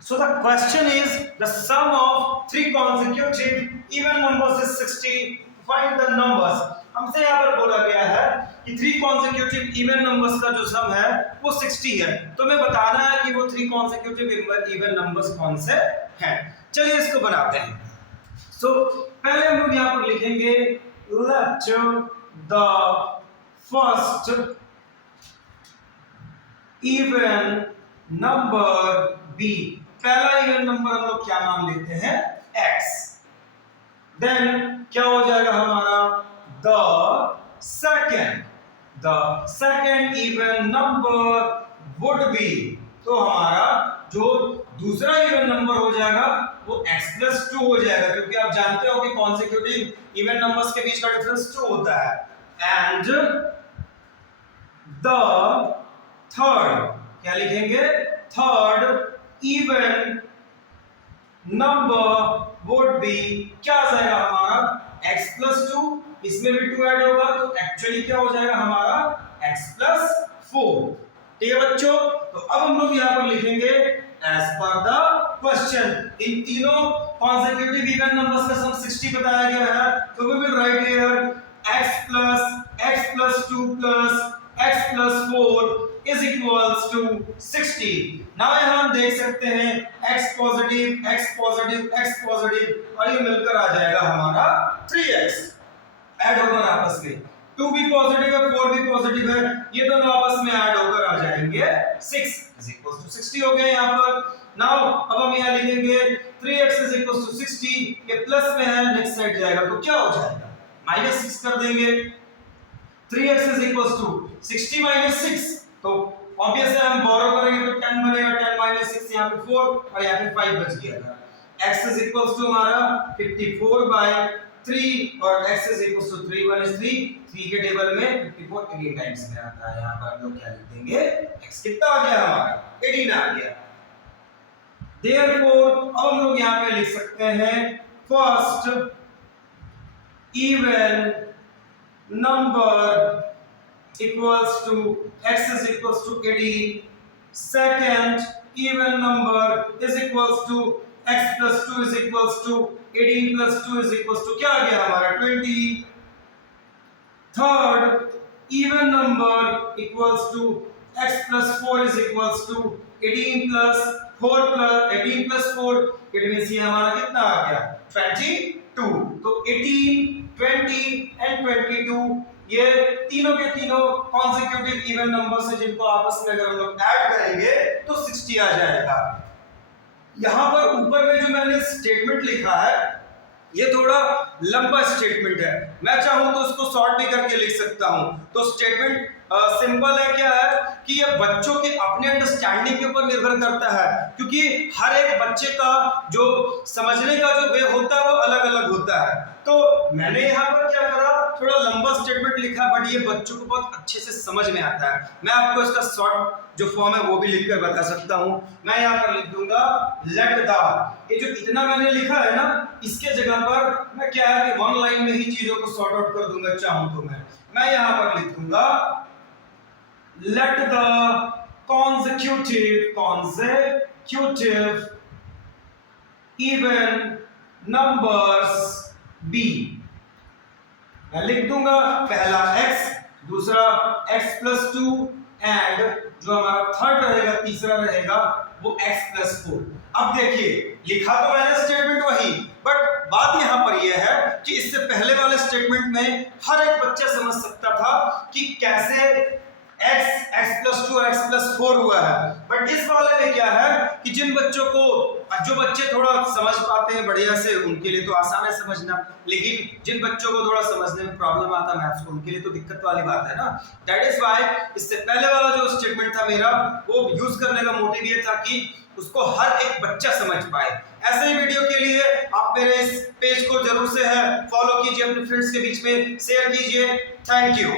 So the question is the sum of three consecutive even numbers is 60. Find the numbers. हमसे यहाँ पर बोला गया है कि थ्री कॉन्सेक्यूटिव इवन नंबर्स का जो सम है वो 60 है। तो मैं बताना है कि वो थ्री कॉन्सेक्यूटिव इवन नंबर्स कौन से हैं। चलिए इसको बनाते हैं। सो पहले हम लोग यहाँ पर लिखेंगे let the first even number be. पहला इवन नंबर हम लोग क्या मान लेते हैं x। देन क्या हो जाएगा हमारा the second even number would be. तो हमारा जो दूसरा इवन नंबर हो जाएगा वो x+2 हो जाएगा, क्योंकि आप जानते हो कि कॉन्सेक्यूटिव इवन नंबर्स के बीच का डिफरेंस 2 होता है। एंड द थर्ड, क्या लिखेंगे, third even number would be, क्या आ जाएगा हमारा x+2, इसमें भी 2 ऐड होगा तो एक्चुअली क्या हो जाएगा हमारा x+4। ठीक है बच्चों, तो अब हम लोग यहाँ पर लिखेंगे एज पर द क्वेश्चन। इन तीनों कॉन्सेक्यूटिव इवन नंबर्स का सम 60 बताया गया है, तो we will write here x+2 x+4 is equals to 60। Now यहाँ हम देख सकते हैं x पॉजिटिव और ये मिलकर आ जाएगा हमारा 3x। ऐड होकर आपस में 2 भी पॉजिटिव है 4 भी पॉजिटिव है, ये दोनों आपस में ऐड होकर आ जाएंगे 6 is equals to 60 हो गए यहाँ पर। नाउ अब हम यहाँ लिखेंगे 3x is equals to 60, ये प्लस में है, नेक्स्ट साइड जाएगा तो क्या हो जाएगा -6 कर देंगे। 3x is equals to 60 minus 6, तो ऑब्वियस है हम बोरो करेंगे तो 10 बनेगा, 10 minus 6 यहाँ पे 4 और यहाँ पे 5 बच गया था। x is equals to हमारा 54/3 और x is equals to 3 1 is 3 के टेबल में 54 18 टाइम्स में आता है। यहाँ पर हम लोग क्या लिख देंगे, x कितना आ गया हमारा 18 आ गया। Therefore अब हम लोग यहाँ पे लिख सकते हैं first even number equals to x is equals to 18, second even number is equals to x+2 is equals to 18 plus 2 is equals to क्या आ गया हमारा 20, third even number equals to x+4 is equals to 18 plus 4 it means ये हमारा कितना आ गया 22। तो 18 20 and 22 ये तीनों के तीनों कॉन्सेक्यूटिव इवन नंबर्स हैं, जिनको आपस में अगर हम लोग ऐड करेंगे तो 60 आ जाएगा। यहां पर ऊपर में जो मैंने स्टेटमेंट लिखा है ये थोड़ा लंबा स्टेटमेंट है, मैं चाहूं तो उसको शॉर्ट भी करके लिख सकता हूं। तो स्टेटमेंट सिंपल है, क्या है कि ये बच्चों के अपने अंडरस्टैंडिंग के ऊपर निर्भर करता है, क्योंकि हर एक बच्चे का जो समझने का जो वे होता है वो अलग अलग होता है। तो मैंने यहाँ पर क्या करा, थोड़ा लंबा स्टेटमेंट लिखा, बट ये बच्चों को बहुत अच्छे से समझ में आता है। मैं आपको इसका शॉर्ट जो फॉर्म है वो भी लिखकर बता सकता हूँ। मैं यहाँ पर लिख दूंगा लेट द, ये जो इतना मैंने लिखा है ना, इसके जगह पर मैं क्या है कि वन लाइन में ही चीजों को सॉर्ट आउट कर दूंगा चाहूं तो मैं यहाँ पर लिख दूंगा let the consecutive even numbers be। मैं लिख दूंगा पहला x, दूसरा x+2 एंड जो हमारा थर्ड रहेगा तीसरा रहेगा वो x+4। अब देखिए लिखा तो मैंने स्टेटमेंट वही, बट बात यहां पर यह है कि इससे पहले वाले स्टेटमेंट में हर एक बच्चा समझ सकता था कि कैसे x+2 और x+4 हुआ है। बट इस वाले में क्या है कि जिन बच्चों को, जो बच्चे थोड़ा समझ पाते हैं बढ़िया से, उनके लिए तो आसान है समझना, लेकिन जिन बच्चों को थोड़ा समझने में प्रॉब्लम आता है मैथ्स को, उनके लिए तो दिक्कत वाली बात है ना। दैट इज व्हाई इससे पहले वाला जो स्टेटमेंट था मेरा वो यूज करने का मोटिव ये था कि उसको हर एक बच्चा समझ पाए। ऐसे ही वीडियो के लिए आप मेरे इस पेज को जरूर से है फॉलो कीजिए, अपने फ्रेंड्स के बीच में शेयर कीजिए। Thank you.